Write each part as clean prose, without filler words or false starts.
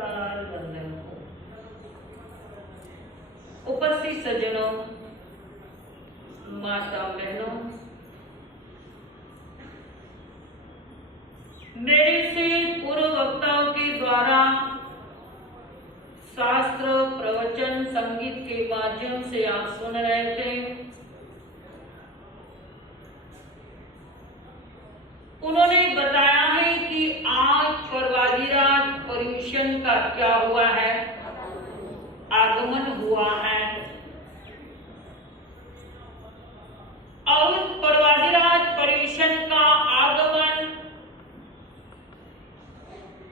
नमस्कार वंदन हो। उपस्थित सज्जनों, माता बहनों, मेरे से पूर्व वक्ताओं के द्वारा शास्त्र प्रवचन संगीत के माध्यम से आप सुन रहे थे। उन्होंने बताया है कि आज पर्वाधिराज पर्यूषण का क्या हुआ है, आगमन हुआ है। और पर्वाधिराज पर्यूषण का आगमन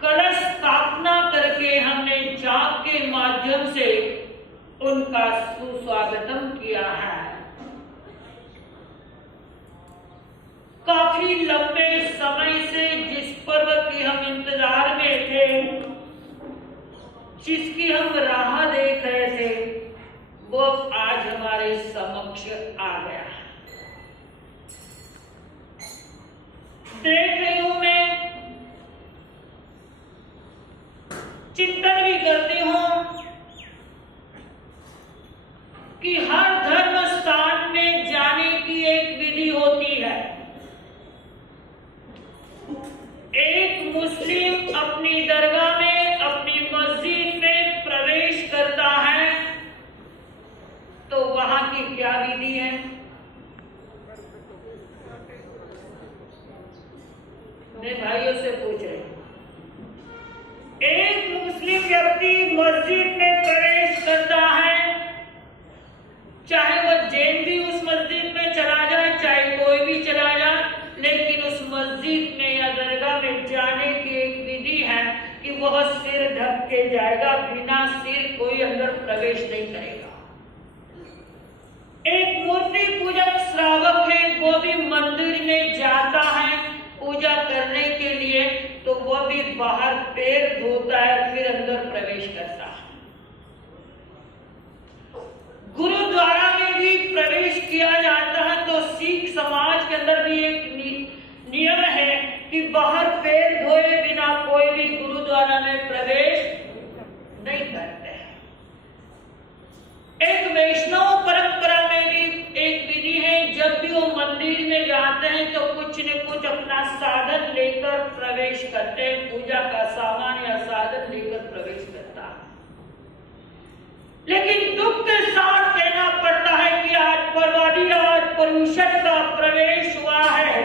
कलश स्थापना करके हमने जाप के माध्यम से उनका सुस्वागतम किया है। काफी लंबे समय से जिस पर्व की हम इंतजार में थे, जिसकी हम राह देख रहे थे, वो आज हमारे समक्ष आ गया है। देख रही हूं, मैं चिंतन भी करती हूं कि हर धर्म स्थान में जाने की एक विधि होती है। एक मुस्लिम अपनी दरगाह में, अपनी मस्जिद में प्रवेश करता है तो वहां की क्या विधि है? मैं भाइयों से पूछ रही हूं। एक मुस्लिम व्यक्ति मस्जिद में प्रवेश करता है, चाहे वह जैन भी उस मस्जिद में चला जाए, चाहे कोई भी चला जाए, लेकिन उस मस्जिद में या दरगाह में जाने की एक विधि है कि वह सिर ढक के जाएगा, बिना सिर कोई अंदर प्रवेश नहीं करेगा। एक मूर्ति पूजक श्रावक है, वो भी मंदिर में जाता है पूजा करने के लिए, तो वह भी बाहर पैर धोता है, फिर अंदर प्रवेश करता है। गुरुद्वारा में भी प्रवेश किया जाता है, तो सिख समाज के अंदर भी एक नियम है कि बाहर पैर धोए बिना कोई भी गुरुद्वारा में प्रवेश नहीं करते हैं। एक वैष्णव परंपरा में भी एक विधि है, जब भी वो मंदिर में जाते हैं तो कुछ न कुछ अपना साधन लेकर प्रवेश करते हैं, पूजा का सामान या साधन लेकर प्रवेश करता है। लेकिन दुख के साथ कहना पड़ता है कि आज पर्वाधिराज पर्यूषण का प्रवेश हुआ है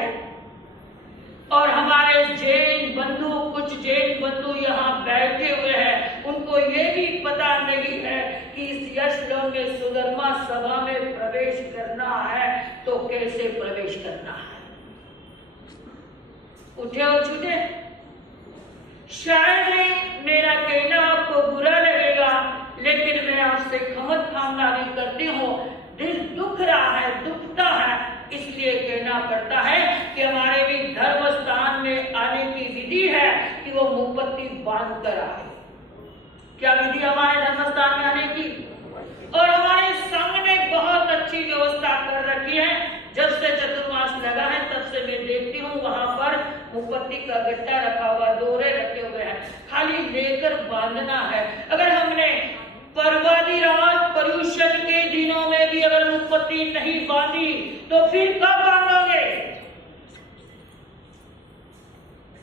और हमारे जैन बंधु, कुछ जैन बंधु यहाँ बैठे हुए हैं, उनको ये भी पता नहीं है कि इस यशलोक में सुधर्मा सभा में प्रवेश करना है तो कैसे प्रवेश करना है। उठे और छूटे। शायद मेरा कहना आपको बुरा लगेगा, लेकिन मैं आपसे खमत कामना भी करती हूँ। दिल दुख रहा है, दुखता है, इसलिए कहना पड़ता है कि हमारे भी धर्म स्थान में आने की विधि है कि वो मुपत्ति बांध कर आए। क्या विधि हमारे धर्म स्थान में आने की? और हमारे संघ ने बहुत अच्छी व्यवस्था कर रखी है। जब से चतुर्मास लगा है तब से मैं देखती हूँ वहां पर मुपत्ति का गट्टा रखा हुआ, दोरे रखे हुए हैं, खाली लेकर बांधना है। अगर हमने पर्वाधिराज पर्यूषण के दिनों में भी अगर मुपत्ति नहीं बांधी तो फिर कब बांधोगे?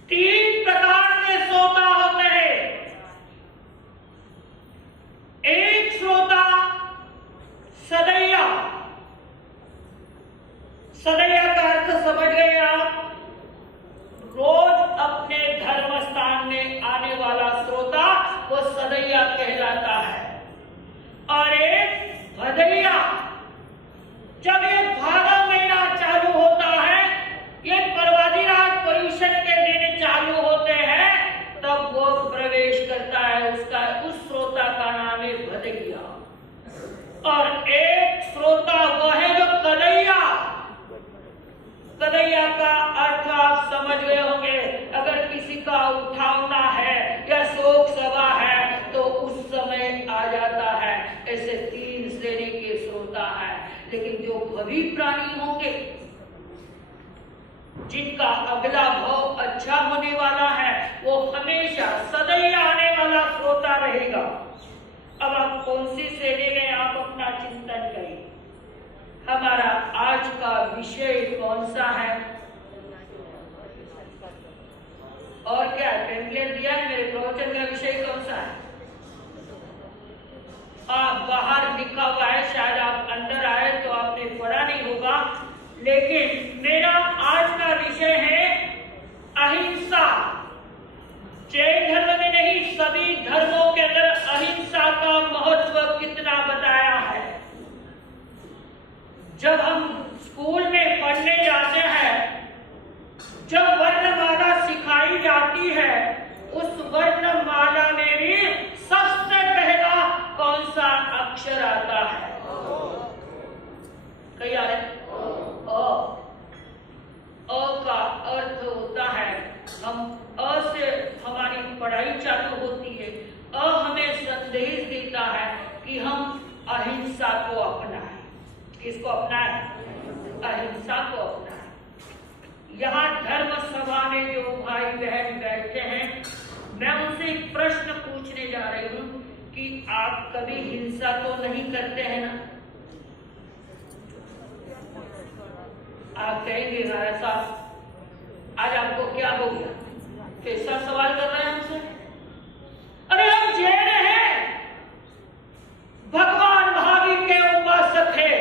3 प्रकार के श्रोता होते हैं। एक श्रोता सदैया, सदैया का अर्थ समझ गए आप? रोज अपने धर्म स्थान में आने वाला श्रोता वो सदैया कहलाता है। और एक भदैया, जब ये भादव महीना चालू होता है, ये पर्वाधिराज पर्यूषण के दिन चालू होते हैं, तब वो प्रवेश करता है। उसका उस श्रोता का नाम है भदैया। और एक श्रोता वो है जो कदैया। कदैया का अर्थ आप समझ गए होंगे। अगर किसी का उठावना है या शोक सभा है तो उस समय आ जाता है। ऐसे 3 श्रेणी के श्रोता है। लेकिन जो भवी प्राणी होंगे, जिनका अगला भाव अच्छा होने वाला है, वो हमेशा सदैव आने वाला श्रोता कौन सी श्रेणी में आप अपना चिंतन करें। हमारा आज का विषय कौन सा है और क्या टेम्पलेट दिया है? मेरे प्रवचन का विषय कौन सा है? बाहर लिखा हुआ है, शायद आप अंदर आए तो आपने पढ़ा नहीं होगा, लेकिन मेरा आज का विषय है अहिंसा। जैन धर्म में नहीं, सभी धर्मों के अंदर अहिंसा का महत्व कितना बताया है। जब हम स्कूल में पढ़ने जाते हैं, जब वर्णमाला सिखाई जाती है, उस वर्णमाला में भी सबसे पहला कौन सा अक्षर आता है? कहीं आ रहे? अ का अर्थ होता है, हम अ से हमारी पढ़ाई चालू होती है। अ हमें संदेश देता है कि हम अहिंसा को अपनाएं। किसको अपनाएं? अहिंसा को अपनाएं। यहाँ धर्म सभा में जो भाई बहन बैठे हैं, मैं उनसे एक प्रश्न पूछने जा रही हूँ कि आप कभी हिंसा तो नहीं करते हैं ना? आप कहेंगे राजा साहब आज आपको क्या हो गया, कैसा सवाल कर रहे हैं हमसे? अरे हम जैन हैं, भगवान महावीर के उपासक है,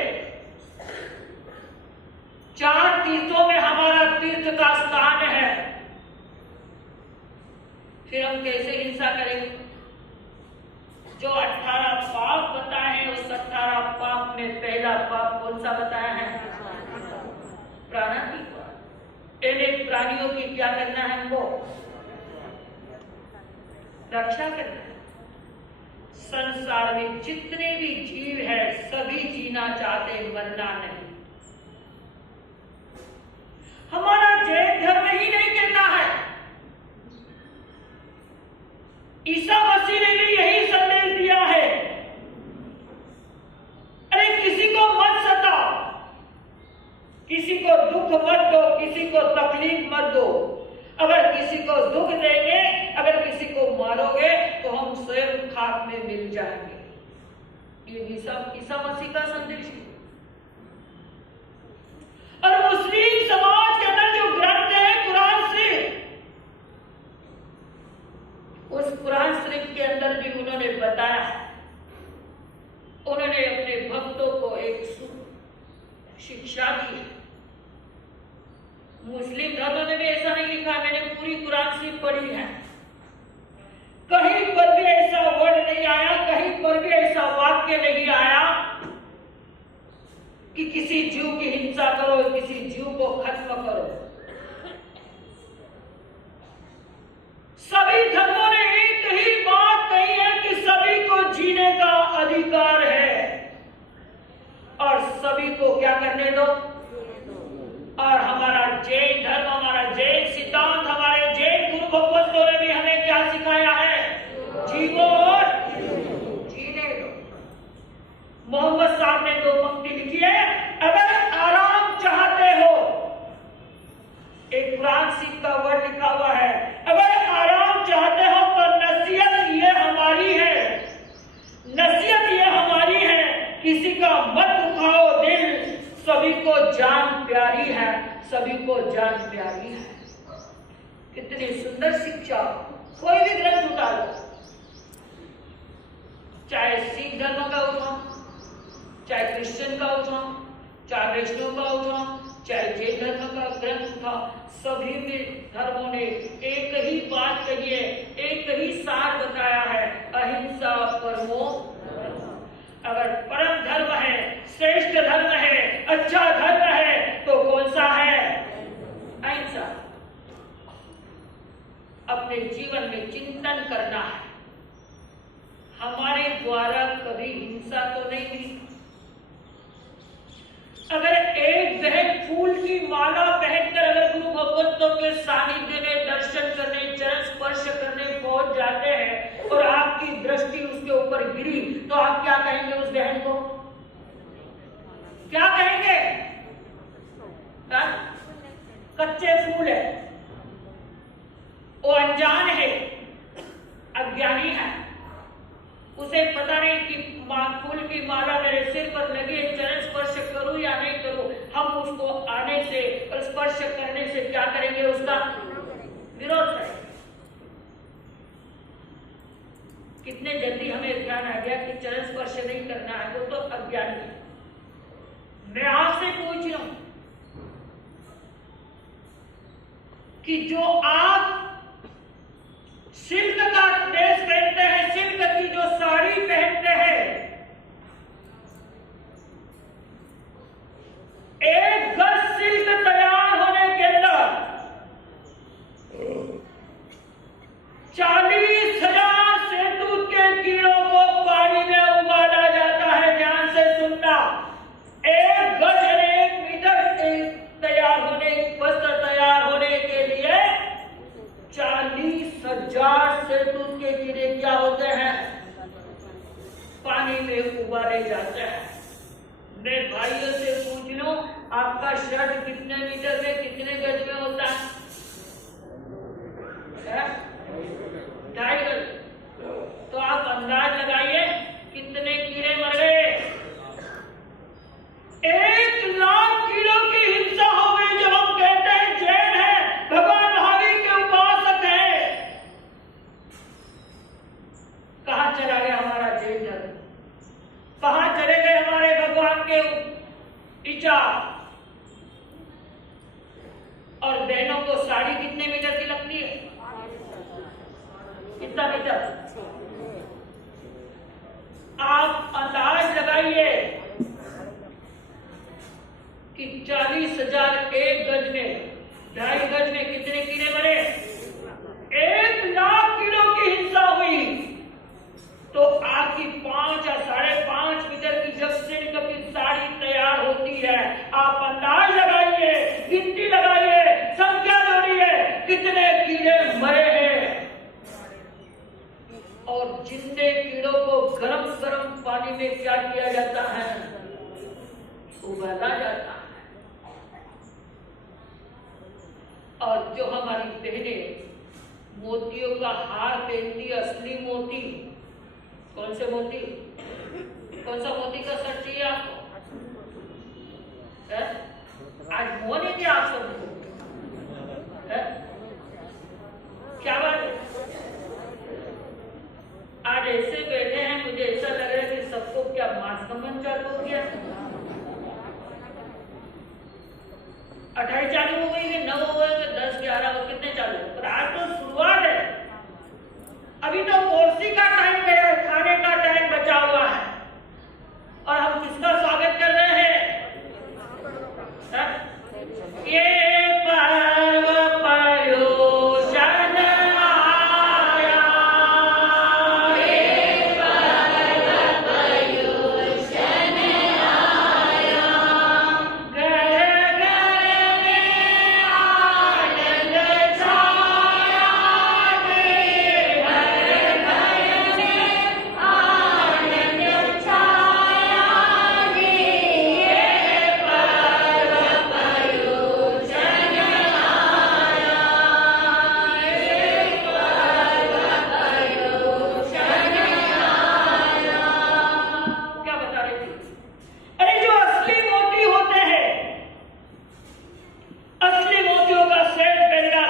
4 तीर्थों में हमारा तीर्थ का स्थान है, फिर हम कैसे हिंसा करेंगे? जो 18 पाप बताए हैं, उस 18 पाप में पहला पाप कौन सा बताया है? प्राणांतिक। इन प्राणियों की क्या करना है? हमको रक्षा करना है। संसार में जितने भी जीव है, सभी जीना चाहते, मरना नहीं। हमारा जैन धर्म ही नहीं कहता है, ईसा मसीह ने भी यही संदेश दिया है, अरे किसी को मत सताओ, किसी को दुख मत दो, किसी को तकलीफ मत दो। अगर किसी को दुख देंगे, अगर किसी को मारोगे तो हम स्वयं खाक में मिल जाएंगे। ये ईसा मसीह का संदेश है। और मुस्लिम समाज के अंदर जो ग्रंथ है कुरान शरीफ, उस कुरान शरीफ के अंदर भी उन्होंने बताया, उन्होंने अपने भक्तों को एक शिक्षा दी। मुस्लिम धर्म में भी ऐसा नहीं लिखा, मैंने पूरी कुरान शरीफ पढ़ी है, कहीं पर भी ऐसा वर्ड नहीं आया, कहीं पर भी ऐसा वाक्य नहीं आया कि किसी जीव की हिंसा करो, किसी जीव को खत्म करो। सभी धर्मों ने एक ही बात कही है कि सभी को जीने का अधिकार है और सभी को क्या करने दो। और हमारा जैन धर्म, हमारा जैन सिद्धांत, हमारे जैन गुरु भगवंतों ने भी हमें क्या सिखाया है? जीवो और जीने दो। मोहम्मद साहब ने 2 पंक्ति लिखी है, अगर आराम चाहते हो, एक कुरान शरीफ का वर्ड लिखा हुआ है, अगर आराम चाहते हो तो नसीहत ये हमारी है, नसीहत ये हमारी है, किसी का मत दुखाओ दिल, सभी को जान प्यारी है, सभी को जान प्यारी है। कितनी सुंदर शिक्षा। कोई भी ग्रंथ उठा लो, चाहे सिख धर्म का उठाओ, चाहे क्रिश्चियन का उठाओ, चाहे वैष्णव का उठाओ, चाहे जैन धर्म का ग्रंथ उठाओ, सभी में धर्मों ने एक ही बात कही है, एक ही सार बताया है, अहिंसा परमो। अगर परम धर्म है, श्रेष्ठ धर्म है, अच्छा धर्म है, तो कौन सा है? अहिंसा। अपने जीवन में चिंतन करना है, हमारे द्वारा कभी हिंसा तो नहीं हुई। अगर एक बहन फूल की माला पहनकर अगर गुरु भगवंतों के सानिध्य में दर्शन करने, चरण स्पर्श करने पहुंच जाते हैं और आपकी दृष्टि उसके ऊपर गिरी, तो आप क्या कहेंगे उस बहन को? क्या कहेंगे? कच्चे फूल है, वो अनजान है, अज्ञानी है, उसे पता नहीं कि फूल की माला मेरे सिर पर लगे, चरण स्पर्श करूं या नहीं करूं, हम उसको आने से और स्पर्श करने से क्या करेंगे, उसका विरोध करेंगे। कितने जल्दी हमें ध्यान आ गया कि चरण स्पर्श नहीं करना है, वो तो अज्ञानी है। मैं आपसे पूछ रहा हूं कि जो आप सिल्क का ड्रेस पहनते हैं, सिल्क की जो साड़ी पहनते हैं, एक गज सिल्क तैयार होने के अंदर 40,000 शहतूत के कीड़ों को पानी में उबाला जाता है। ध्यान से सुनना, एक गज 1 मीटर तैयार होने, वस्त्र तैयार होने के लिए 40,000 शहतूत के कीड़े क्या होते हैं, पानी में उबाले जाते हैं। मैं भाइयों से पूछ लूं, आपका शर्ट कितने मीटर में, कितने गज में होता है? 2.5 गज। तो आप अंदाज लगाइए कितने कीड़े मर गए। 1 लाख कीड़ों की हिंसा हो गई। जब हम कहते हैं जैन है, भगवान महावीर के उपासक है, कहां चला गया हमारा जैन धर्म? कहां चले गए हमारे भगवान के विचार? और बहनों को साड़ी कितने मीटर की लगती है? कितना मीटर? आप अंदाज लगाइए कि 40,000 एक गज में, 2.5 गज में कितने कीड़े मरे? 1 लाख कीड़ों की हिंसा हुई। तो आपकी 5 या 5.5 मीटर की जब सिल्क की साड़ी तैयार होती है, आप अंदाज लगाइए, गिनती लगाइए, संख्या जोड़िए, कितने कीड़े मरे हैं। और जिंदे कीड़ों को गरम गरम पानी में क्या किया जाता है, उबाला जाता है। और जो हमारी बहनें मोतियों का हार पहनती, असली मोती, कौन से मोती, कौन सा मोती का सेट चाहिए आपको? आज मोह नहीं दिया आप सबको, क्या बात है? आज ऐसे बैठे हैं, मुझे ऐसा लग रहा है कि सबको क्या मासकमन चालू हो गया, 28 चालू हो गई, 9 हो गए, 10, 11 कितने चालू? पर आज तो शुरुआत है, अभी तो कोर्सी का टाइम गया है, खाने का टाइम बचा हुआ है। और हम किसका स्वागत कर रहे हैं? ये पर्व पर्युषण आया, ये पर्व पर्युषण आया, घर घर में आनंद छाया, घर घर में आनंद छाया, ये पर्व पर्युषण आया, ये पर्व पर्युषण आया। क्या बता रही थी? अरे जो असली मोती होते हैं, असली मोतियों का सेट पहनना,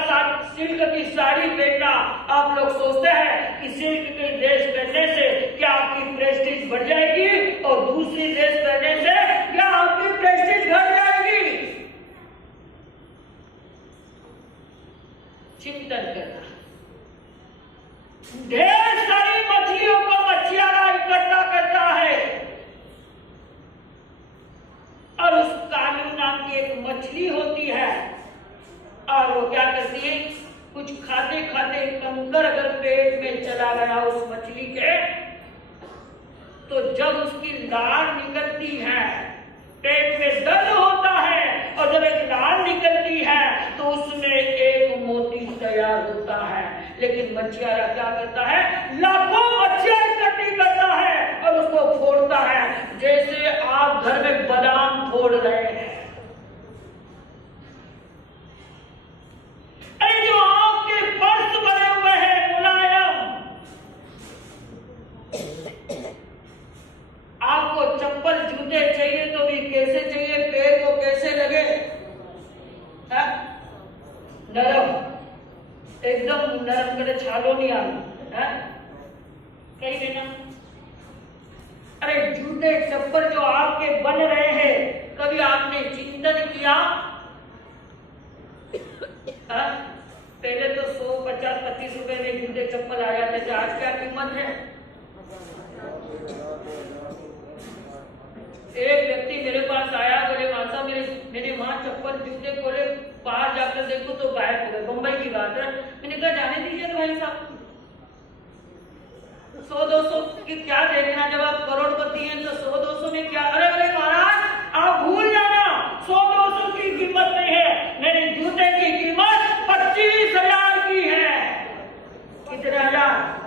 सिल्क की साड़ी पहनना, आप लोग सोचते हैं कि सिल्क की ड्रेस पहनने से क्या आपकी प्रेस्टीज बढ़ जाएगी और दूसरी ड्रेस पहनने से क्या आपकी प्रेस्टीज घट जाएगी? चिंतन करना। ढेर सारी मछलियों को मछियारा इकट्ठा करता है और उस कालू नाम की एक मछली होती है, और वो क्या करती है, कुछ खाते खाते कंकर अगर पेट में चला गया उस मछली के, तो जब उसकी लार निकलती है, पेट में दर्द होता है, और जब एक लार निकलती है तो उसमें एक मोती तैयार होता है। लेकिन मछियारा क्या करता है, लाखों मछलियां इकट्ठी करता है और उसको फोड़ता है, जैसे आप घर में बादाम फोड़ रहे हैं। अरे जो आपके पर्स बने हुए हैं मुलायम, एकदम नरम करे छालो नहीं आना है कही देना। अरे जूते चप्पल जो आपके बन रहे हैं, कभी आपने चिंतन किया? पहले तो 100, 50, 25 रुपए में जूते चप्पल आ जाते थे, आज क्या कीमत है? एक व्यक्ति मेरे पास आया, बोले मासा मेरे वहां चप्पल जूते खोले, बाहर जाकर देखो तो गायब हो गए। बम्बई की बात है। मैंने कहा जाने दीजिए भाई साहब, 100-200 की क्या देखना, जब आप करोड़पति हैं तो 100-200 में क्या? अरे अरे महाराज आप भूल जाना, 100-200 की कीमत नहीं है, मेरे जूते की कीमत 25,000 की है। कितने हजार?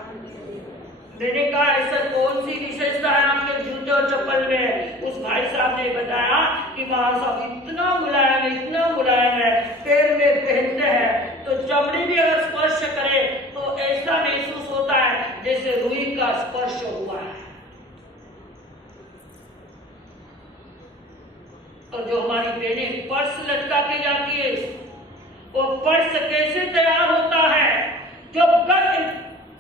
मैंने कहा ऐसा कौन सी विशेषता है आपके जूते और चप्पल में? उस भाई साहब ने बताया कि महाराज साहब इतना मुलायम है, पैर में पहनते हैं तो चमड़ी भी अगर स्पर्श करे तो ऐसा महसूस होता है जैसे रुई का स्पर्श हुआ है। और जो हमारी बहनें पर्स लटका के जाती है, वो पर्स कैसे तैयार होता है? जो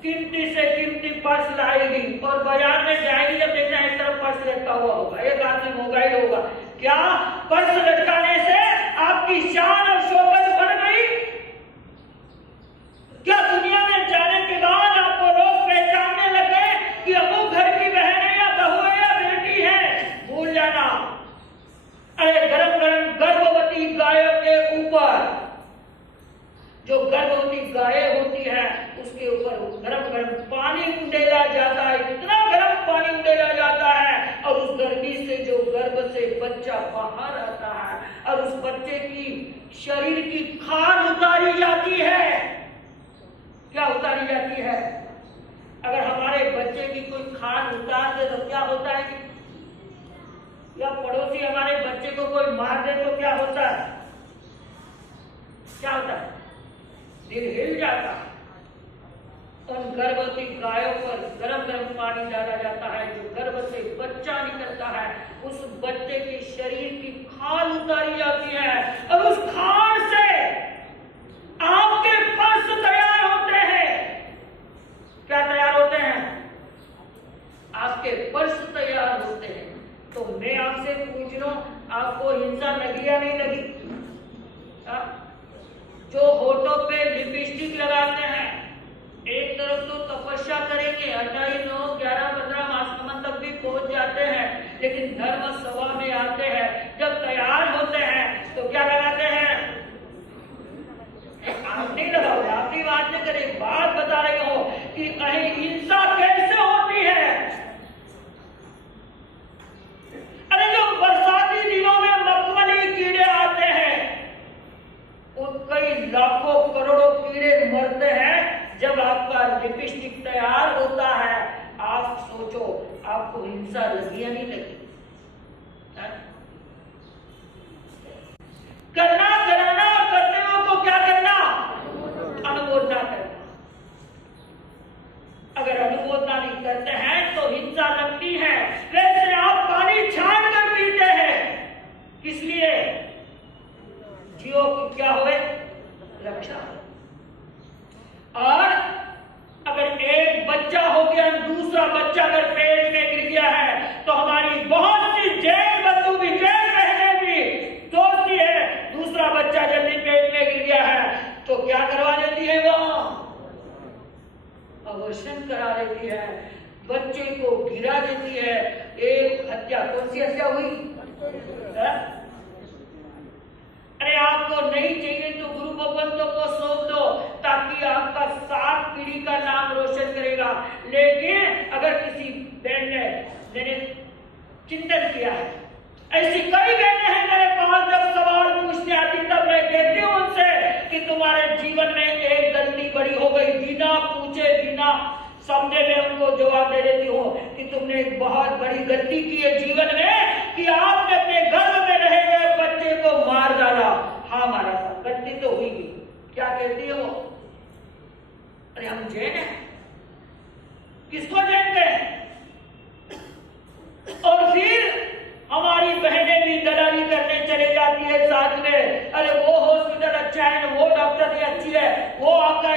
कीमती से कीमती पर्स लाएगी और बाजार में जाएगी, जब देखना एक तरफ पर्स लटका हुआ होगा, एक हाथ में मोबाइल होगा, क्या पर्स लटकाने से आपकी शान और शोभत बढ़ गई? क्या दुनिया में जाने के बाद आपको लोग पहचानने लगे कि वो घर की बहन है या बहू है या बेटी है? भूल जाना। अरे गरम गरम गर्भवती गायों के ऊपर, जो गर्भवती गाय होती है उसके ऊपर गरम गरम पानी उंडेला जाता है, इतना गरम पानी उंडेला जाता है, और उस गर्मी से जो गर्भ से बच्चा बाहर आता है और उस बच्चे की शरीर की खाल उतारी जाती है। क्या उतारी जाती है? अगर हमारे बच्चे की कोई खाल उतार दे तो क्या होता है? या पड़ोसी हमारे बच्चे को कोई मार दे तो क्या होता है? क्या होता है? दिल हिल जाता है। उन गर्भवती गायों पर गरम गरम पानी डाला जाता है, जो गर्भ से बच्चा निकलता है, उस बच्चे के शरीर की खाल उतारी जाती है और उस खाल से आपके पर्स तैयार होते हैं। क्या तैयार होते हैं? आपके पर्स तैयार होते हैं। तो मैं आपसे पूछ लूं, आपको हिंसा लगी या नहीं लगी? जो होठों पे लिपस्टिक लगाते हैं, एक तरफ तो तपस्या करेंगे, 8, 9, 11, 15 मास तक भी पहुंच जाते हैं, लेकिन धर्म सभा में आते हैं, जब तैयार होते हैं तो क्या लगाते हैं? आप नहीं लगाओगे, आपकी बात नहीं करे, बात बता रहे हो कि कहीं हिंसा कैसे होती है। अरे जो बरसाती दिनों में मखमली कीड़े आते हैं, कई लाखों करोड़ों कीड़े मरते हैं जब आपका लिपस्टिक तैयार होता है। आप सोचो आपको हिंसा लगी या नहीं लगी? करना कराना और करने को क्या करना? अनुमोदना करना। अगर अनुमोदना नहीं करते हैं तो हिंसा लगती है। वैसे आप पानी छान कर पीते हैं, किस लिए? जीवों की क्या हुए? रक्षा। और अगर एक बच्चा हो गया, दूसरा बच्चा अगर पेट में गिर गया है, तो हमारी बहुत सी जैन बंधु भी, जैन बहनें भी सोचती है दूसरा बच्चा जल्दी पेट में गिर गया है तो क्या करवा देती है? वो अबॉर्शन करा देती है, बच्चे को गिरा देती है। एक हत्या, कौन सी हत्या हुई? अरे आपको नहीं चाहिए तो गुरु भगवंतों को सौंप दो, ताकि आपका 7 पीढ़ी का नाम रोशन करेगा। लेकिन अगर किसी बहन ने मैंने चिंतन किया है, ऐसी कई बहनें हैं मेरे पास, जब सवाल पूछने आती तब मैं कहती हूँ उनसे कि तुम्हारे जीवन में एक गलती बड़ी हो गई, बिना पूछे बिना समझे मैं उनको जवाब दे देती हूँ कि तुमने एक बहुत बड़ी गलती की है जीवन में, कि आपने अपने गर्भ में रहे हुए बच्चे को मार डाला। हाँ मारा था, गलती तो हुई भी। क्या कहती है वो? अरे हम जैन हैं, किसको जैन कहें? और फिर हमारी बहनें भी दलाली करने चले जाती है साथ में। अरे वो हॉस्पिटल अच्छा है, वो डॉक्टर अच्छी है, वो आपका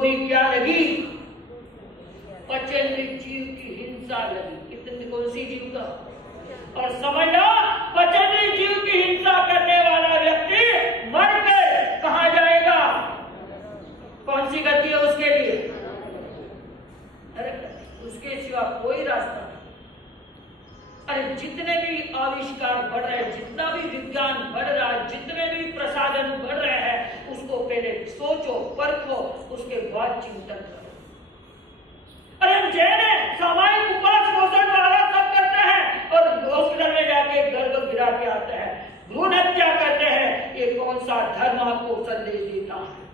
भी क्या लगी? पचन जीव की हिंसा लगी। कितनी कौन सी जीव का? और समझ लो, पचन जीव की हिंसा करने वाला व्यक्ति मरकर कहाँ जाएगा? कौन सी गति है उसके लिए? अरे उसके सिवा कोई रास्ता नहीं। अरे जितने भी आविष्कार बढ़ रहे हैं, जितना भी विज्ञान बढ़ रहा है, जितने भी प्रसाधन बढ़ रहे हैं, उसको पहले सोचो, परखो, उसके बाद चिंतन करो। अरे हम जैन है, सामाजिक उपास पोषण वाला सब करते हैं और हॉस्पिटल में जाके गर्भ गिरा के आते हैं, भ्रूण हत्या करते हैं। ये कौन सा धर्म आपको संदेश देता है?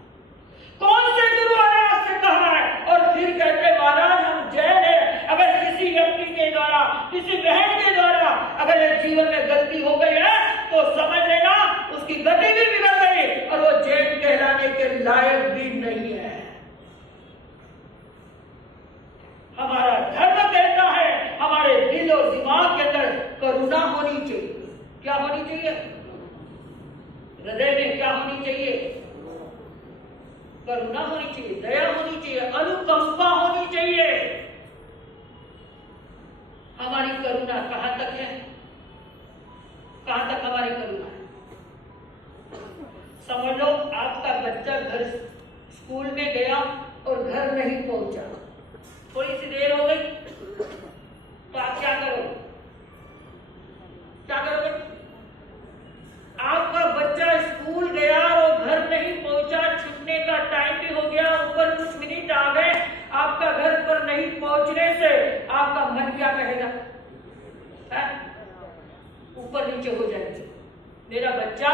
कौन से गुरु ने आपसे कहा है? और फिर कहते महाराज हम जैन है। अगर किसी व्यक्ति के द्वारा, किसी बहन के द्वारा अगर जीवन में गलती हो गई है तो समझ लेना उसकी गति भी बिगड़ गई और वो जैन कहलाने के लायक भी नहीं है। हमारा धर्म कहता है हमारे दिल और दिमाग के अंदर करुणा होनी चाहिए। क्या होनी चाहिए? हृदय में क्या होनी चाहिए? करुणा होनी चाहिए, दया होनी चाहिए, अनुकंपा होनी चाहिए। हमारी करुणा कहां तक है? कहां तक हमारी करुणा है? समझ लो आपका बच्चा घर स्कूल में गया और घर नहीं पहुंचा, थोड़ी सी देर हो गई तो आप क्या करोगे? क्या करोगे? आपका बच्चा स्कूल गया और घर नहीं पहुंचा, छूटने का टाइम भी हो गया, ऊपर कुछ मिनट आ गए, आपका घर पर नहीं पहुंचने से आपका मन क्या कहेगा? ऊपर नीचे हो जाएगी। मेरा बच्चा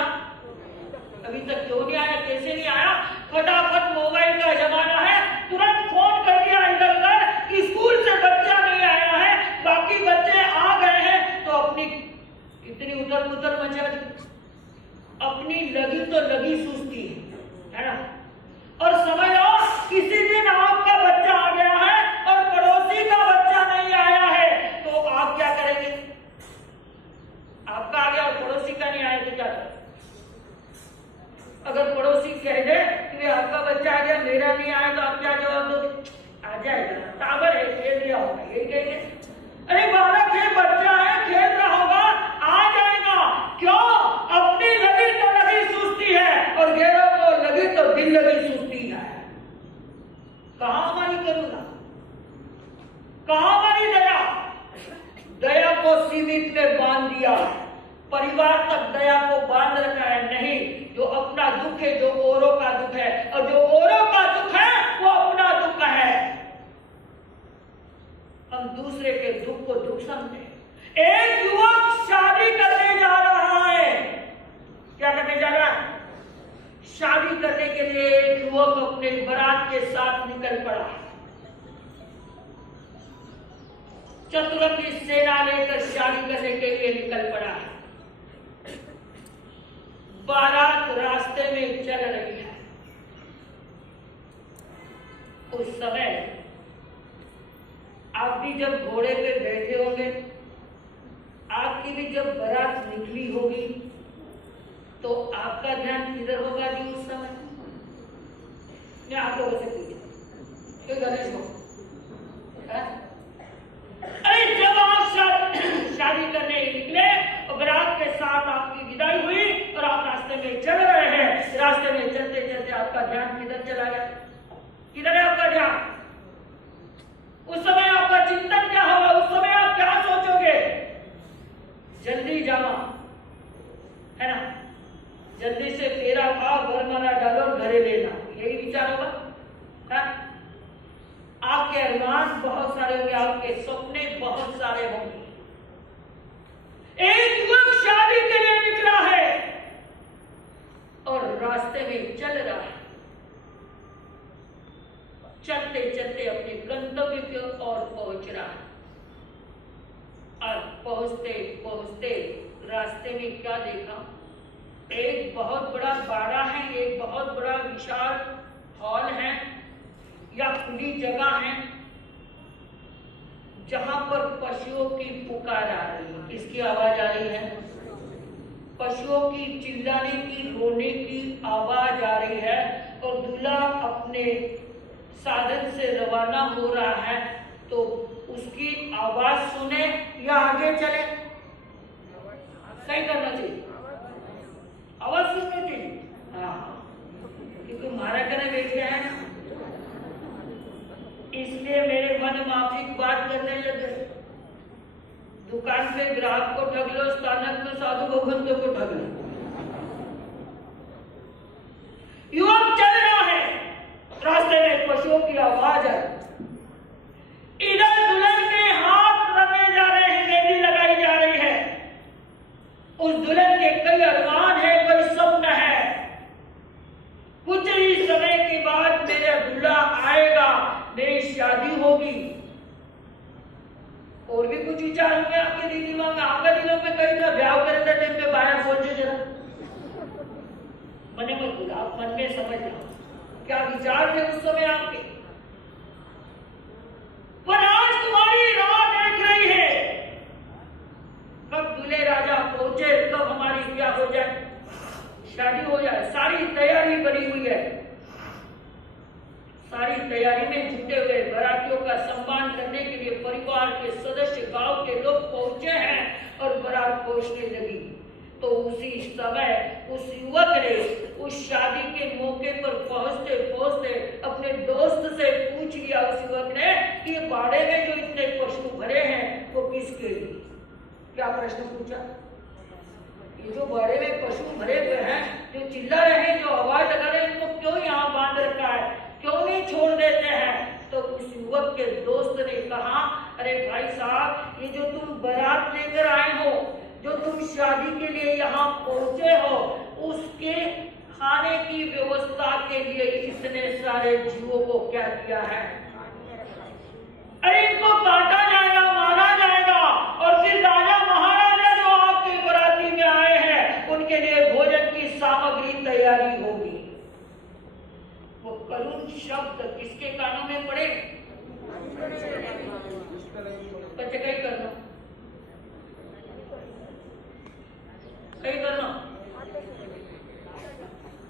अभी तक क्यों नहीं आया, कैसे नहीं आया? फटाफट मोबाइल का जमाना है, तुरंत फोन कर दिया इधर उधर कि स्कूल से बच्चा नहीं आया है, बाकी बच्चे आ गए हैं। तो अपनी इतनी उधर उधर मचा दी, अपनी लगी तो लगी सुस्ती है ना। और समझ लो किसी दिन आपका बच्चा आ गया है और पड़ोसी का बच्चा नहीं आया है तो आप क्या करेंगे? आपका आ गया और पड़ोसी का नहीं आया तो क्या करें? अगर पड़ोसी कह दे कि आपका बच्चा आ गया मेरा नहीं आया तो आप क्या जवाब दोगे? आ जाएगा, टावर है, खेल रहा होगा, यही कहेंगे। अरे बालक है, बच्चा है, खेल रहा होगा, आ जाएगा। क्यों? अपनी लगी तो लगी सुस्ती है और गैरों को लगी तो दिल लगी सुस्ती है। कहां हमारी करुणा? कहां हमारी दया? दया को सीमित में बांध दिया, परिवार तक दया को बांध रखा है। नहीं, जो अपना दुख है, जो औरों का दुख है, और जो औरों का दुख है वो अपना दुख है। हम दूसरे के दुख को दुख समझे। एक युवक शादी करने जा रहा है। क्या करने जा रहा है? शादी करने के लिए एक युवक अपने बारात के साथ निकल पड़ा। चतुरंगी सेना लेकर शादी करने के लिए निकल पड़ा है। बारात रास्ते में चल रही है। उस समय आप भी जब घोड़े पे बैठे होंगे, आपकी भी जब बारात निकली होगी तो आपका ध्यान किधर होगा जी उस समय? मैं आप लोगों से पूछूं, गणेश हो? अरे जब आप शादी करने निकले और बारात के साथ आपकी विदाई हुई और आप रास्ते में चल रहे हैं, रास्ते में चलते चलते आपका ध्यान किधर चला गया? किधर है आपका ध्यान? उस समय आपका चिंतन क्या होगा? उस समय आप क्या सोचोगे? जल्दी जामा, है ना, जल्दी से फेरा खा, वरमाला डालो, घरे लेना, यही विचार होगा। आपके अरमान बहुत सारे होंगे, आपके सपने बहुत सारे होंगे। एक युवक शादी के लिए निकला है और रास्ते में चल रहा है। चलते चलते अपने गंतव्य की ओर पहुंच रहा है। और पहुंचते पहुंचते रास्ते में क्या देखा? एक बहुत बड़ा बाड़ा है, एक बहुत बड़ा विशाल हॉल है या खुली जगह है जहां पर पशुओं की पुकार आ रही है। किसकी आवाज आ रही है? पशुओं की चिल्लाने की, रोने की आवाज आ रही है। और दूल्हा अपने साधन से रवाना हो रहा है तो उसकी आवाज सुने या आगे चले? सही करना चाहिए, आवाज सुननी चाहिए। हाँ, क्योंकि मारा करने बैठ गया है ना, इसलिए मेरे मन माफिक बात करने लगे। दुकान पे ग्राहक को ठग लो, स्थानक में साधु भगवंतों को ठग लो। युवक चल रहा है, रास्ते में पशुओं की आवाज है, इधर दुल्हन के हाथ रखे जा रहे हैं, मेहंदी लगाई जा रही है। उस दुल्हन के कई अरमान है, कई सपना है। कुछ ही समय के बाद मेरा दूल्हा आएगा, मेरी शादी होगी। और भी कुछ विचार होंगे आपके दिमाग में, आपका दिमाग में कहीं का ब्याह करते टाइम पे बाहर सोचो जरा, मने मत बोला, आप मन में समझ जाओ क्या विचार है उस समय आपके। पर आज तुम्हारी राह देख रही है, कब दूल्हे राजा पहुंचे, कब हमारी ब्याह हो जाए, शादी हो जाए। सारी तैयारी बनी हुई है, सारी तैयारी में जुटे हुए बारातियों का सम्मान करने के लिए परिवार के सदस्य, गांव के लोग पहुंचे हैं और बारात पहुंचने लगी। तो उसी समय उस युवक ने उस शादी के मौके पर पहुंचते पहुंचते अपने दोस्त से पूछ लिया, उस युवक ने, कि बाड़े में जो इतने पशु भरे हैं वो किसके लिए? क्या प्रश्न पूछा? ये जो बाड़े में पशु भरे हुए हैं, जो चिल्ला रहे हैं, जो आवाज लगा रहे हैं, इनको क्यों यहाँ बांध रखा है, क्यों नहीं छोड़ देते हैं? तो उस युवक के दोस्त ने कहा, अरे भाई साहब, ये जो तुम बारात लेकर आए हो, जो तुम शादी के लिए यहाँ पहुंचे हो, उसके खाने की व्यवस्था के लिए इतने सारे जीवों को क्या किया है? अरे इनको काटा जाएगा, मारा जाएगा, और फिर राजा महाराजा जो आपके बाराती में आए हैं उनके लिए भोजन की सामग्री तैयारी होगी। वो करुण शब्द किसके कानों में पड़े? बच्चे कहीं करना, कहीं करना,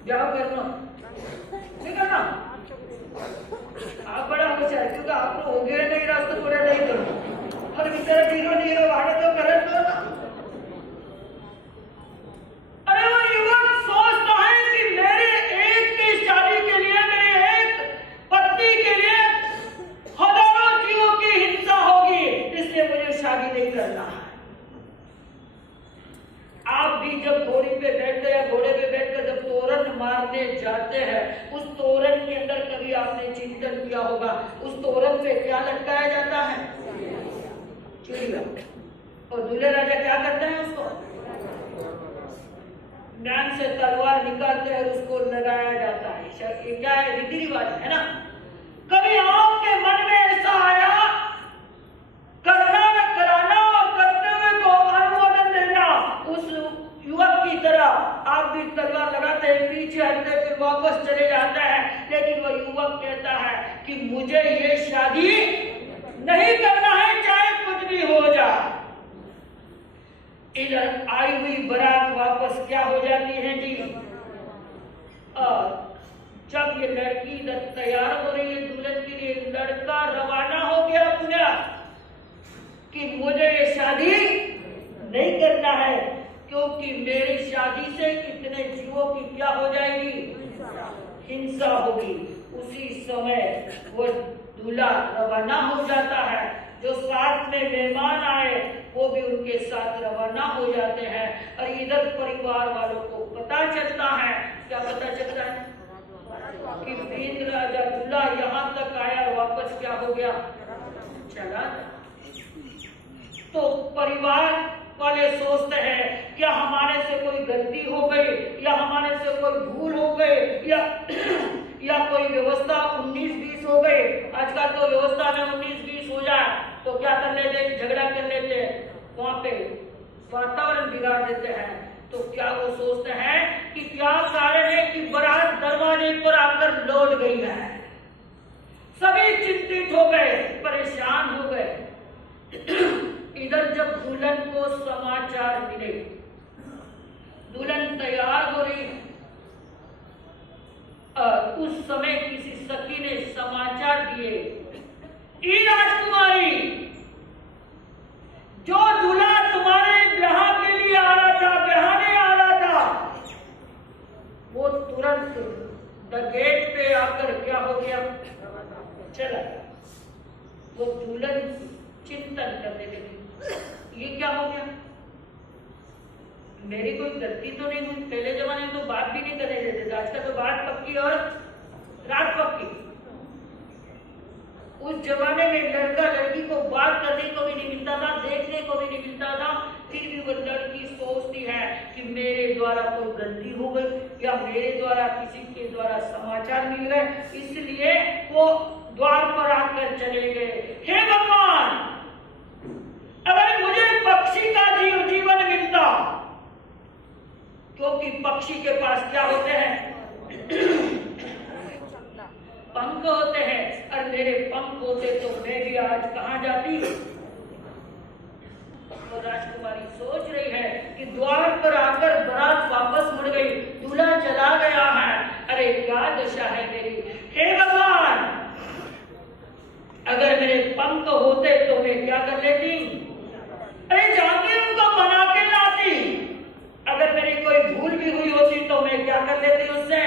जाओ करना, नहीं करना। आप बड़ा होशियार, क्योंकि आपको हो गया नहीं रास्ता पूरा नहीं करना, और बेचारा ढीरो ढीरो भाड़े तो गलत दो ना। अरे वो युवक सोचता है कि मेरे एक की शादी के लिए, मेरे एक पत्नी के लिए हजारों जीवों की हिंसा होगी, इसलिए मुझे शादी नहीं करना है। आप भी जब घोड़ी पे बैठते या घोड़े पे बैठकर जब तोरण मारने जाते हैं, उस तोरण के अंदर कभी आपने चिंतन किया होगा, उस तोरण पे क्या लटकाया जाता है? चिड़िया। और दूल्हे राजा क्या करते हैं? उसको ज्ञान से तलवार निकालते हैं, उसको लगाया जाता है। ये क्या है? रीति रिवाज है ना। कभी आपके मन में ऐसा आया, करना कराना और करते हुए को अनुमोदन देना, उस युवक की तरह आप भी तलवार लगाते हैं, पीछे हटते फिर वापस चले जाते हैं, लेकिन वो युवक कहता है कि मुझे ये शादी नहीं करना है, चाहे कुछ भी हो जाए। इधर आई हुई बारात वापस क्या हो जाती है जी? और जब ये लड़की इधर तैयार हो रही है दुल्हन के लिए, लड़का रवाना हो गया पूरा कि मुझे ये शादी नहीं करना है, क्योंकि मेरी शादी से इतने जीवों की क्या हो जाएगी? हिंसा होगी। उसी समय वो दूल्हा रवाना हो जाता है, जो साथ में मेहमान आए वो भी उनके साथ रवाना हो जाते हैं। और इधर परिवार वालों को पता चलता है, क्या पता चलता है? कि बीन राजा दूल्हा यहाँ तक आया, वापस क्या हो गया? चला। तो परिवार वाले सोचते हैं क्या हमारे से कोई गलती हो गई, या हमारे से कोई भूल हो गई, या कोई व्यवस्था 19-20 हो गई। आजकल तो व्यवस्था में 19-20 हो जाए तो क्या कर लेते, झगड़ा कर लेते हैं, वहां पे वातावरण बिगाड़ देते हैं। तो क्या वो सोचते हैं कि क्या कारण है कि बारात दरवाजे पर आकर लौट गई है। सभी चिंतित हो गए, परेशान हो गए। इधर जब दुल्हन को समाचार मिले, दुल्हन तैयार हो रही है, उस समय किसी सखी ने समाचार दिए, ई राजकुमारी, जो दूल्हा तुम्हारे ब्याह के लिए आ रहा था, ब्याहने आ रहा था, वो तुरंत द गेट पे आकर क्या हो गया, चला। वो दुल्हन चिंतन करने लगी, ये क्या हो गया, मेरी कोई गलती तो नहीं हुई। पहले जमाने में तो बात भी नहीं करने देते थे, आजकल तो बात पक्की और रात पक्की। उस जमाने में लड़का लड़की को बात करने को भी नहीं मिलता था, देखने को भी नहीं मिलता था, फिर भी वो लड़की सोचती है कि मेरे द्वारा कोई गलती हो गई या मेरे द्वारा किसी के द्वारा समाचार मिल गए, इसलिए वो द्वार पर आकर चले गए। हे भगवान, अगर मुझे पक्षी का जीवन मिलता, क्योंकि पक्षी के पास क्या होते हैं, पंख होते हैं, और मेरे पंख होते तो मैं भी आज कहां जाती। तो राजकुमारी सोच रही है कि द्वार पर आकर बारात वापस मुड़ गई, दूल्हा चला गया है, अरे क्या दशा है मेरी। हे भगवान, अगर मेरे पंख होते तो मैं क्या कर लेती, अरे जाके उनको बना के लाती। अगर मेरी कोई भूल भी हुई होती तो मैं क्या कर लेती, उससे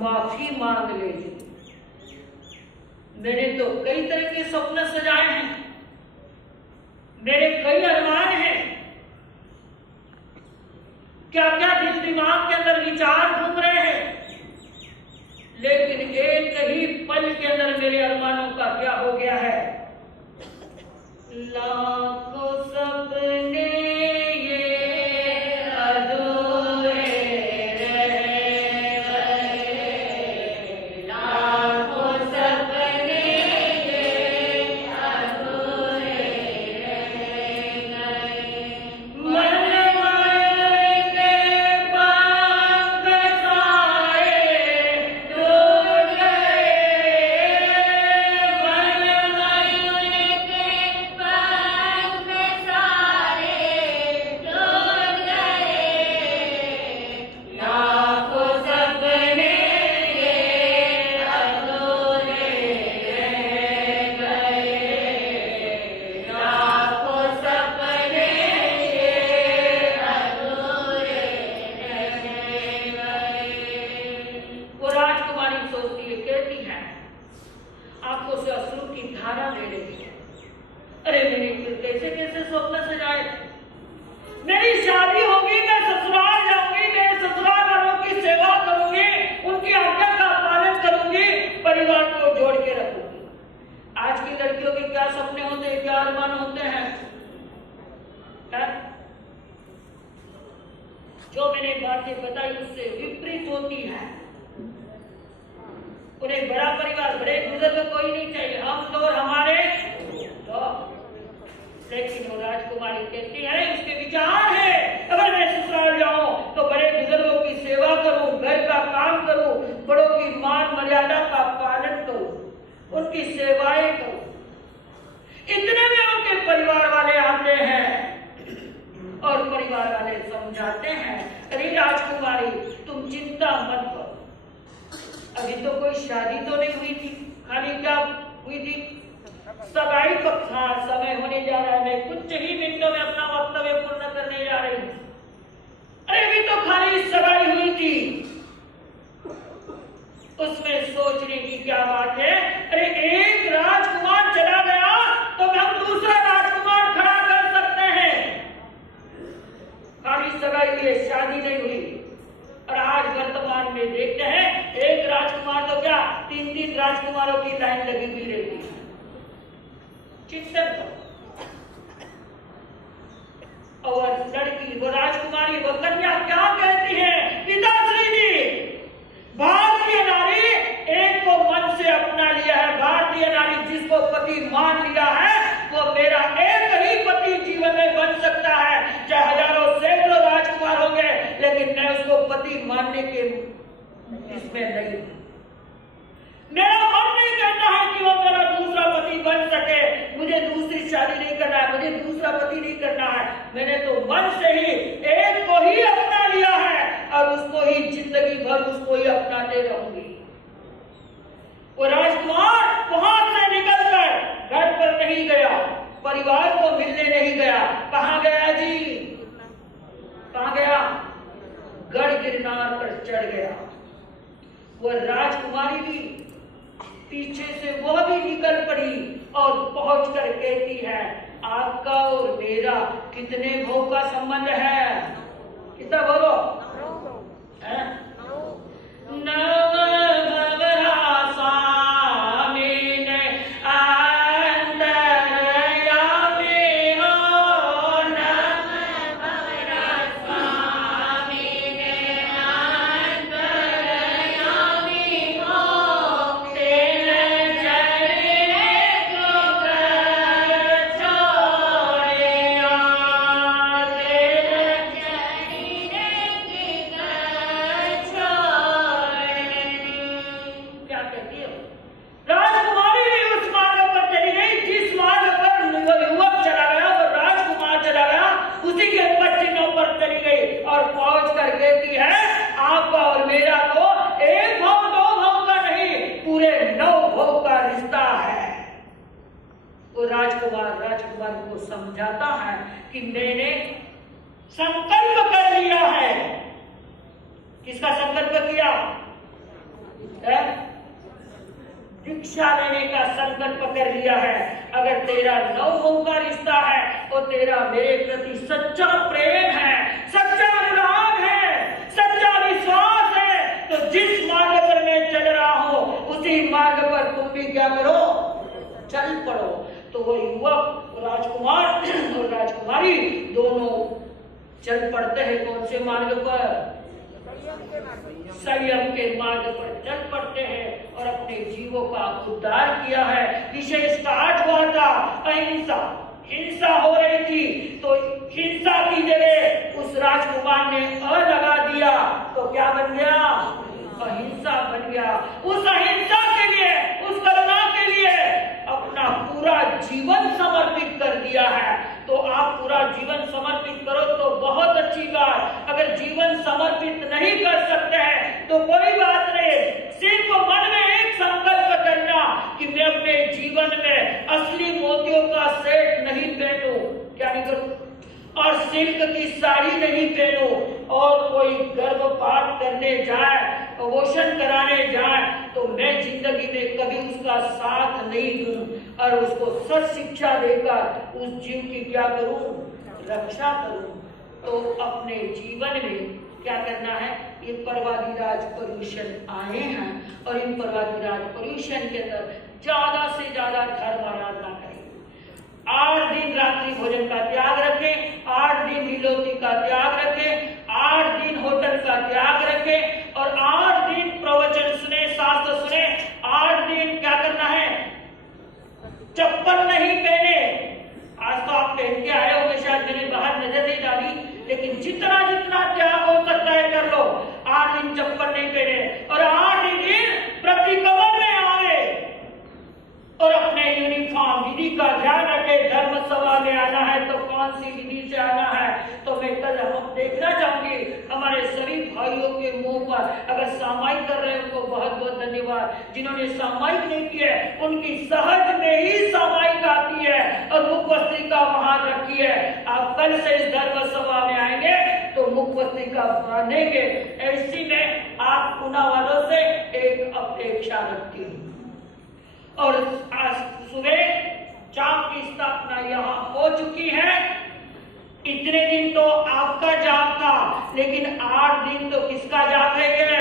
माफी मांग लेती। मैंने तो कई तरह के सपने सजाए हैं, मेरे कई अरमान हैं, क्या क्या दिमाग के अंदर विचार घूम रहे हैं, लेकिन एक ही पल के अंदर मेरे अरमानों का क्या हो गया है। लाखों सपने जो मैंने बातें बताई उससे विपरीत होती है। उन्हें बड़ा परिवार, बड़े बुजुर्ग कोई नहीं चाहिए, हम तो और हमारे तो। लेकिन वो राजकुमारी कहती है, उसके विचार है, अगर मैं ससुराल जाऊं तो बड़े बुजुर्गों की सेवा करूं, घर का काम करूं, बड़ों की मान मर्यादा का पालन करूं, उनकी सेवाएं करूं। इतने में उनके परिवार वाले आते हैं और परिवार वाले समझाते हैं, अरे राजकुमारी तुम चिंता मत करो, अभी तो कोई शादी तो नहीं हुई थी, खाली क्या हुई थी सगाई का समय होने जा रहा है, मैं कुछ ही मिनटों में अपना वक्तव्य पूर्ण करने जा रही हूँ। अरे अभी तो खाली सगाई हुई थी, उसमें सोचने की क्या बात है। अरे एक राजकुमार चला गया तो हम दूसरा राजकुमार खड़ा कर सकते हैं, खाली सगाई हुई, शादी नहीं हुई। और आज वर्तमान में देखते हैं एक राजकुमार तो क्या 3-3 राजकुमारों की लाइन लगी हुई रहती है। चिंतन और लड़की, वो राजकुमारी, वो कन्या क्या कहती है, पिताश्री जी, भारतीय नारी एक को मन से अपना लिया है, भारतीय नारी जिसको पति मान लिया है वो मेरा एक ही पति जीवन में बन सकता है, चाहे हजारों सैकड़ों राजकुमार होंगे, लेकिन मैं उसको पति मानने के इसमें नहीं। मेरा मन नहीं कहता है कि वो मेरा दूसरा पति बन सके, मुझे दूसरी शादी नहीं करना है, मुझे दूसरा पति नहीं करना है। मैंने तो मन से ही एक को ही अपना लिया है और उसको ही जिंदगी भर उसको ही अपनाते रहूंगी। वो राजकुमार वहां से निकलकर घर पर नहीं गया, परिवार को मिलने नहीं गया। कहाँ गया जी? कहाँ गया? गढ़ गिरनार पर चढ़ गया। वह राजकुमारी भी पीछे से वह भी निकल पड़ी और पहुंच कर कहती है, आपका और मेरा कितने भाव का संबंध है? कितना बोलो? राजकुमार को समझाता है कि मैंने संकल्प कर लिया है। किसका संकल्प किया? दीक्षा लेने का संकल्प कर लिया है। अगर तेरा नौ भाव का रिश्ता है और तेरा मेरे प्रति सच्चा प्रेम है, सच्चा अनुराग है, सच्चा विश्वास है, तो जिस मार्ग पर मैं चल रहा हूं उसी मार्ग पर तुम भी क्या करो? चल पड़ो। तो वो युवक, राजकुमार और राजकुमारी दोनों चल पड़ते हैं कौन से मार्ग पर? संयम के मार्ग पर चल पड़ते हैं और अपने जीवों का उद्धार किया है। विषय स्टार्ट हुआ था अहिंसा, हिंसा हो रही थी, तो हिंसा की जगह उस राजकुमार ने लगा दिया तो क्या बन गया? अहिंसा बन गया। उस अहिंसा के लिए, उस करुणा के लिए अपना पूरा जीवन समर्पित कर दिया है। तो आप पूरा जीवन समर्पित करो तो बहुत अच्छी बात। अगर जीवन समर्पित नहीं कर सकते हैं तो कोई बात नहीं, सिर्फ मन में एक संकल्प करना कि मैं अपने जीवन में असली मोतियों का सेट नहीं पहनूं, क्या नहीं करूं, और सिल्क की साड़ी नहीं पहनूं, और कोई गर्भपात करने जाए, अबॉर्शन कराने जाए तो मैं जिंदगी में कभी उसका साथ नहीं दूं और उसको सच शिक्षा देकर उस जीव की क्या करूं? रक्षा करूं। तो अपने जीवन में क्या करना है? ये पर्वाधिराज पर्यूषण आए हैं और इन पर्वाधिराज पर्यूषण के अंदर ज्यादा से ज्यादा धर्म आराधना करें। 8 दिन रात्रि भोजन का त्याग रखें, 8 दिन नीलोती का त्याग रखें, 8 दिन होटल का त्याग रखें और 8 दिन प्रवचन सुने, शास्त्र सुने। 8 दिन क्या करना है? चप्पल नहीं पहने। आज तो आप पहन के आए होंगे, शायद मैंने बाहर नजर नहीं डाली, लेकिन जितना जितना त्याग हो सकता है कर लो। 8 दिन चप्पल नहीं पहने और 8 दिन प्रतिक्रमण में आए और अपने यूनिफॉर्म विधि का ध्यान रखे। धर्म सभा में आना है तो कौन सी विधि से आना है? तो मैं कल हम देखना चाहूंगी हमारे सभी भाइयों के मुंह पर, अगर सामायिक कर रहे हैं उनको बहुत बहुत धन्यवाद। जिन्होंने सामायिक नहीं किया उनकी सहज में ही सामायिक आती है और मुखपत्रिका वहां रखी है। आप कल से इस धर्म सभा में आएंगे तो मुखपत्रिका बांधेंगे। ऐसी में आप पुना वालों से एक अपेक्षा रखती हूँ। और आज सुबह जाप की स्थापना यहाँ हो चुकी है। इतने दिन तो आपका जाप था, लेकिन 8 दिन तो किसका जाप है? ये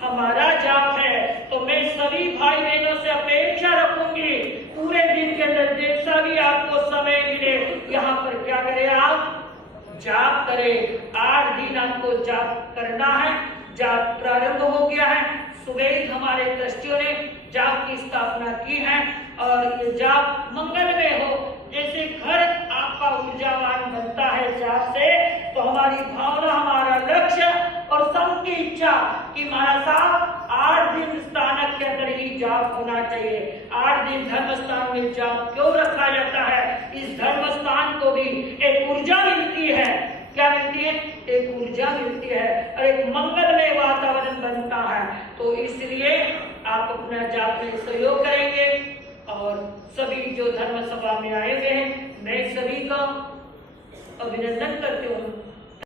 हमारा जाप है। तो मैं सभी भाई बहनों से अपेक्षा रखूंगी पूरे दिन के अंदर जैसा भी आपको समय मिले यहाँ पर क्या करें? आप जाप करें। 8 दिन आपको जाप करना है। जाप प्रारंभ हो गया है। सुबह ही हमारे ट्रस्टियों ने जाप की स्थापना की है और ये जाप मंगलमय हो। जैसे घर आपका ऊर्जावान बनता है जाप से, तो हमारी भावना, हमारा लक्ष्य और सबकी इच्छा कि महाराज साहब 8 दिन स्थानक के अंदर ही जाप होना चाहिए। 8 दिन धर्म स्थान में जाप क्यों रखा जाता है? इस धर्म स्थान को भी एक ऊर्जा मिलती है। क्या मिलती है? एक ऊर्जा मिलती है और एक मंगलमय वातावरण बनता है। तो इसलिए आप अपना जाप में सहयोग करेंगे और सभी जो धर्म सभा में आए हुए हैं मैं सभी का अभिनंदन करती हूँ।